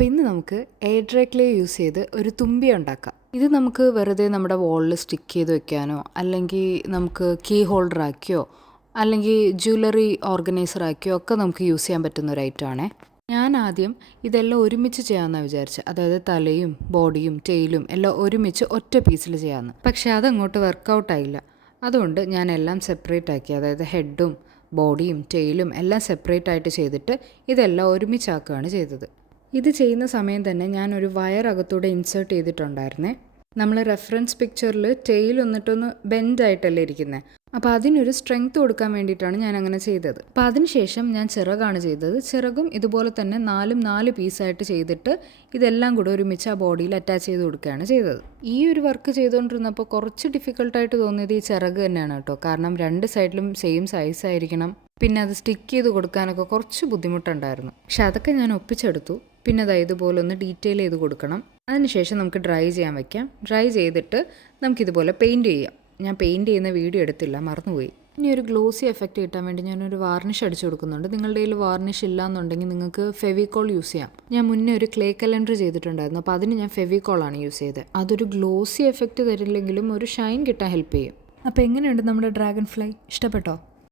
അപ്പോൾ ഇന്ന് നമുക്ക് എയർ ഡ്രൈ ക്ലേ യൂസ് ചെയ്ത് ഒരു തുമ്പി ഉണ്ടാക്കാം. ഇത് നമുക്ക് വെറുതെ നമ്മുടെ വാളിൽ സ്റ്റിക്ക് ചെയ്ത് വെക്കാനോ അല്ലെങ്കിൽ നമുക്ക് കീ ഹോൾഡർ ആക്കിയോ അല്ലെങ്കിൽ ജ്വല്ലറി ഓർഗനൈസർ ആക്കിയോ ഒക്കെ നമുക്ക് യൂസ് ചെയ്യാൻ പറ്റുന്ന ഒരു ഐറ്റമാണേ. ഞാൻ ആദ്യം ഇതെല്ലാം ഒരുമിച്ച് ചെയ്യാമെന്നാണ് വിചാരിച്ചത്. അതായത് തലയും ബോഡിയും ടെയിലും എല്ലാം ഒരുമിച്ച് ഒറ്റ പീസിൽ ചെയ്യാമെന്ന്. പക്ഷേ അതങ്ങോട്ട് വർക്കൗട്ടായില്ല. അതുകൊണ്ട് ഞാൻ എല്ലാം സെപ്പറേറ്റ് ആക്കി. അതായത് ഹെഡും ബോഡിയും ടെയിലും എല്ലാം സെപ്പറേറ്റ് ആയിട്ട് ചെയ്തിട്ട് ഇതെല്ലാം ഒരുമിച്ചാക്കുകയാണ് ചെയ്തത്. ഇത് ചെയ്യുന്ന സമയം തന്നെ ഞാനൊരു വയർ അകത്തൂടെ ഇൻസേർട്ട് ചെയ്തിട്ടുണ്ടായിരുന്നേ. നമ്മൾ റെഫറൻസ് പിക്ചറിൽ ടെയിൽ വന്നിട്ടൊന്ന് ബെൻഡായിട്ടല്ലേ ഇരിക്കുന്നത്. അപ്പോൾ അതിനൊരു സ്ട്രെങ്ത് കൊടുക്കാൻ വേണ്ടിയിട്ടാണ് ഞാൻ അങ്ങനെ ചെയ്തത്. അപ്പോൾ അതിനുശേഷം ഞാൻ ചിറകാണ് ചെയ്തത്. ചിറകും ഇതുപോലെ തന്നെ 4 പീസായിട്ട് ചെയ്തിട്ട് ഇതെല്ലാം കൂടെ ഒരുമിച്ച് ആ ബോഡിയിൽ അറ്റാച്ച് ചെയ്ത് കൊടുക്കുകയാണ് ചെയ്തത്. ഈ ഒരു വർക്ക് ചെയ്തുകൊണ്ടിരുന്നപ്പോൾ കുറച്ച് ഡിഫിക്കൽട്ടായിട്ട് തോന്നിയത് ഈ ചിറക് തന്നെയാണ് കേട്ടോ. കാരണം 2 സൈഡിലും സെയിം സൈസ് ആയിരിക്കണം. പിന്നെ അത് സ്റ്റിക്ക് ചെയ്ത് കൊടുക്കാനൊക്കെ കുറച്ച് ബുദ്ധിമുട്ടുണ്ടായിരുന്നു. പക്ഷെ അതൊക്കെ ഞാൻ ഒപ്പിച്ചെടുത്തു. പിന്നെ അത് ഇതുപോലെ ഒന്ന് ഡീറ്റെയിൽ ചെയ്ത് കൊടുക്കണം. അതിനുശേഷം നമുക്ക് ഡ്രൈ ചെയ്യാൻ വയ്ക്കാം. ഡ്രൈ ചെയ്തിട്ട് നമുക്കിതുപോലെ പെയിൻറ്റ് ചെയ്യാം. ഞാൻ പെയിൻറ്റ് ചെയ്യുന്ന വീഡിയോ എടുത്തില്ല, മറന്നുപോയി. ഇനി ഒരു ഗ്ലോസി എഫക്റ്റ് കിട്ടാൻ വേണ്ടി ഞാനൊരു വാർണിഷ് അടിച്ചു കൊടുക്കുന്നുണ്ട്. നിങ്ങളുടെ കയ്യിൽ വാർണിഷ് ഇല്ലയെന്നുണ്ടെങ്കിൽ നിങ്ങൾക്ക് ഫെവിക്കോൾ യൂസ് ചെയ്യാം. ഞാൻ മുന്നേ ഒരു ക്ലേ കലണ്ടർ ചെയ്തിട്ടുണ്ടായിരുന്നു. അപ്പോൾ അതിന് ഞാൻ ഫെവിക്കോളാണ് യൂസ് ചെയ്തത്. അതൊരു ഗ്ലോസി എഫക്റ്റ് തരില്ലെങ്കിലും ഒരു ഷൈൻ കിട്ടാൻ ഹെൽപ്പ് ചെയ്യും. അപ്പോൾ എങ്ങനെയുണ്ട് നമ്മുടെ ഡ്രാഗൺ ഫ്ലൈ? ഇഷ്ടപ്പെട്ടോ?